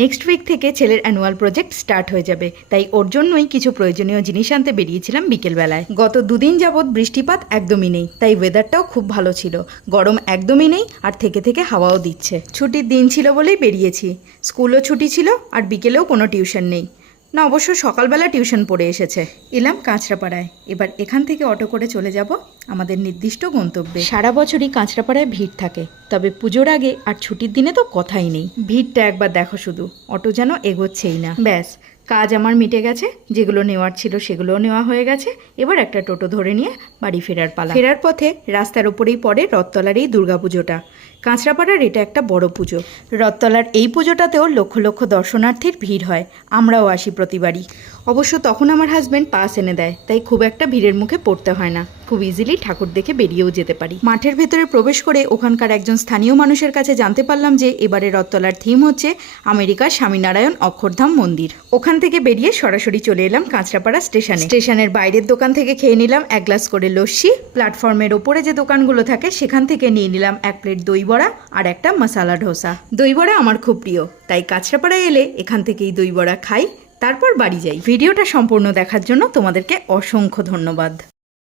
Next week থেকে ছেলের annual project start হয়ে যাবে। তাই ওর জন্যই কিছু প্রয়োজনীয় জিনিস আনতে বেরিয়েছিলাম বিকেলবেলায়। গত দুদিন যাবৎ বৃষ্টিপাত একদমই নেই, তাই ওয়েদারটাও খুব ভালো ছিল। গরম একদমই নেই আর থেকে থেকে হাওয়াও দিচ্ছে। ছুটির দিন ছিল বলেই বেরিয়েছি। স্কুলও ছুটি ছিল আর বিকেলেও কোনো টিউশন নেই। না অবশ্য সকালবেলা টিউশন পড়ে এসেছে। এলাম কাঁচরাপাড়ায়। এবার এখান থেকে অটো করে চলে যাব আমাদের নির্দিষ্ট গন্তব্যে। সারা বছরই কাঁচরাপাড়ায় ভিড় থাকে তবে পুজোর আগে আর ছুটির দিনে তো কথাই নেই। ভিড়টা একবার দেখো শুধু অটো যেন এগোচ্ছেই না। ব্যাস কাজ আমার মিটে গেছে, যেগুলো নেওয়ার ছিল সেগুলোও নেওয়া হয়ে গেছে। এবার একটা টোটো ধরে নিয়ে বাড়ি ফেরার পালা। ফেরার পথে রাস্তার ওপরেই পড়ে রথতলার এই দুর্গাপুজোটা। কাঁচরাপাড়ার এটা একটা বড় পুজো। রথতলার এই পুজোটাতেও লক্ষ লক্ষ দর্শনার্থীর ভিড় হয়। আমরাও আসি প্রতিবারই। অবশ্য তখন আমার হাজব্যান্ড পাস এনে দেয়, তাই খুব একটা ভিড়ের মুখে পড়তে হয় না। খুব ইজিলি ঠাকুর দেখে বেরিয়েও যেতে পারি। মাঠের ভেতরে প্রবেশ করে ওখানকার একজন স্থানীয় মানুষের কাছে জানতে পারলাম যে এবারে রথতলার থিম হচ্ছে আমেরিকার স্বামীনারায়ণ অক্ষরধাম মন্দির। ওখান থেকে বেরিয়ে সরাসরি চলে এলাম কাঁচরাপাড়া স্টেশনে। স্টেশনের বাইরের দোকান থেকে খেয়ে নিলাম এক গ্লাস করে লস্যি। প্ল্যাটফর্মের ওপরে যে দোকানগুলো থাকে, সেখান থেকে নিয়ে নিলাম এক প্লেট দই বড়া আর একটা মশালা ডোসা দই বড়া আমার খুব প্রিয়, তাই কাঁচরাপাড়ায় এলে এখান থেকেই দই বড়া খাই, তারপর বাড়ি যাই। ভিডিওটা সম্পূর্ণ দেখার জন্য তোমাদেরকে অসংখ্য ধন্যবাদ।